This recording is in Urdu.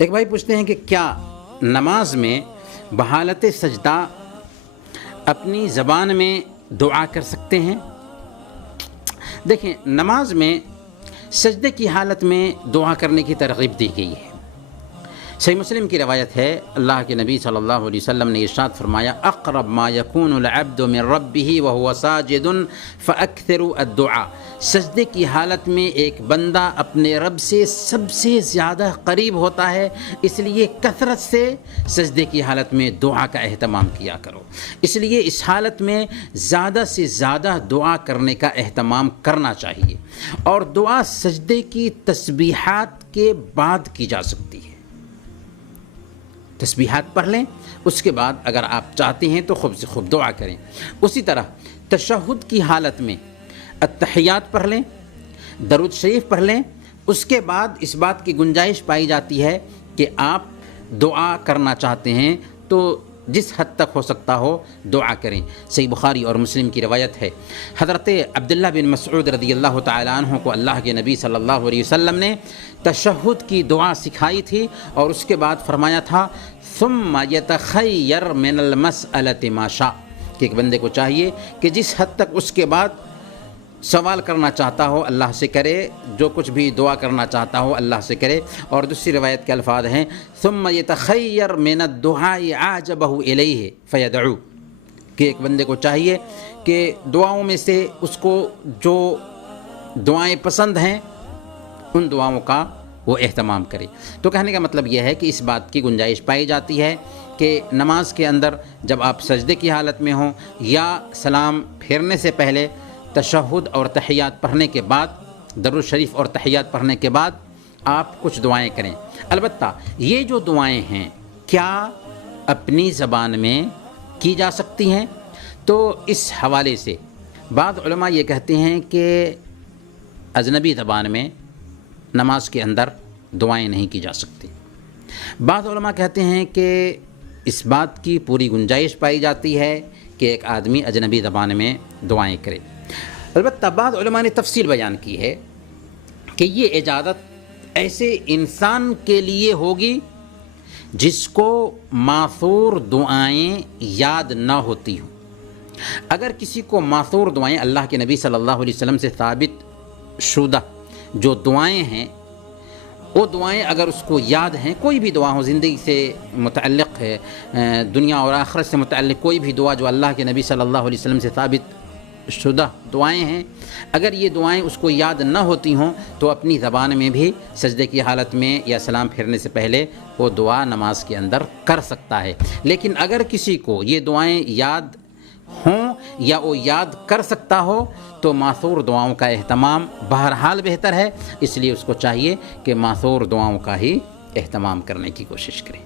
ایک بھائی پوچھتے ہیں کہ کیا نماز میں بحالت سجدہ اپنی زبان میں دعا کر سکتے ہیں؟ دیکھیں، نماز میں سجدے کی حالت میں دعا کرنے کی ترغیب دی گئی ہے۔ صحیح مسلم کی روایت ہے، اللہ کے نبی صلی اللہ علیہ وسلم نے ارشاد فرمایا، اقرب ما یکون العبد من ربہ وہو ساجد فاکثروا الدعاء۔ سجدے کی حالت میں ایک بندہ اپنے رب سے سب سے زیادہ قریب ہوتا ہے، اس لیے کثرت سے سجدے کی حالت میں دعا کا اہتمام کیا کرو۔ اس لیے اس حالت میں زیادہ سے زیادہ دعا کرنے کا اہتمام کرنا چاہیے، اور دعا سجدے کی تسبیحات کے بعد کی جا سکتی ہے۔ تسبیحات پڑھ لیں، اس کے بعد اگر آپ چاہتے ہیں تو خوب سے خوب دعا کریں۔ اسی طرح تشہد کی حالت میں التحیات پڑھ لیں، درود شریف پڑھ لیں، اس کے بعد اس بات کی گنجائش پائی جاتی ہے کہ آپ دعا کرنا چاہتے ہیں تو جس حد تک ہو سکتا ہو دعا کریں۔ صحیح بخاری اور مسلم کی روایت ہے، حضرت عبداللہ بن مسعود رضی اللہ تعالیٰ عنہ کو اللہ کے نبی صلی اللہ علیہ وسلم نے تشہد کی دعا سکھائی تھی، اور اس کے بعد فرمایا تھا ثم یتخیر من المسألۃ ما شاء، کہ ایک بندے کو چاہیے کہ جس حد تک اس کے بعد سوال کرنا چاہتا ہو اللہ سے کرے، جو کچھ بھی دعا کرنا چاہتا ہو اللہ سے کرے۔ اور دوسری روایت کے الفاظ ہیں ثم یتخیر من الدعاء اعجبہ الیہ فیدعو، کہ ایک بندے کو چاہیے کہ دعاؤں میں سے اس کو جو دعائیں پسند ہیں ان دعاؤں کا وہ اہتمام کرے۔ تو کہنے کا مطلب یہ ہے کہ اس بات کی گنجائش پائی جاتی ہے کہ نماز کے اندر جب آپ سجدے کی حالت میں ہوں یا سلام پھیرنے سے پہلے تشہد اور تحیات پڑھنے کے بعد، درود شریف اور تحیات پڑھنے کے بعد آپ کچھ دعائیں کریں۔ البتہ یہ جو دعائیں ہیں کیا اپنی زبان میں کی جا سکتی ہیں؟ تو اس حوالے سے بعض علماء یہ کہتے ہیں کہ اجنبی زبان میں نماز کے اندر دعائیں نہیں کی جا سکتی۔ بعض علماء کہتے ہیں کہ اس بات کی پوری گنجائش پائی جاتی ہے کہ ایک آدمی اجنبی زبان میں دعائیں کرے۔ البتہ بعض علماء نے تفصیل بیان کی ہے کہ یہ اجازت ایسے انسان کے لیے ہوگی جس کو ماثور دعائیں یاد نہ ہوتی ہوں۔ اگر کسی کو ماثور دعائیں، اللہ کے نبی صلی اللہ علیہ وسلم سے ثابت شدہ جو دعائیں ہیں، وہ دعائیں اگر اس کو یاد ہیں، کوئی بھی دعا ہو، زندگی سے متعلق ہے، دنیا اور آخرت سے متعلق کوئی بھی دعا جو اللہ کے نبی صلی اللہ علیہ وسلم سے ثابت شدہ دعائیں ہیں، اگر یہ دعائیں اس کو یاد نہ ہوتی ہوں تو اپنی زبان میں بھی سجدے کی حالت میں یا سلام پھیرنے سے پہلے وہ دعا نماز کے اندر کر سکتا ہے۔ لیکن اگر کسی کو یہ دعائیں یاد ہوں یا وہ یاد کر سکتا ہو تو ماثور دعاؤں کا اہتمام بہرحال بہتر ہے، اس لیے اس کو چاہیے کہ ماثور دعاؤں کا ہی اہتمام کرنے کی کوشش کریں۔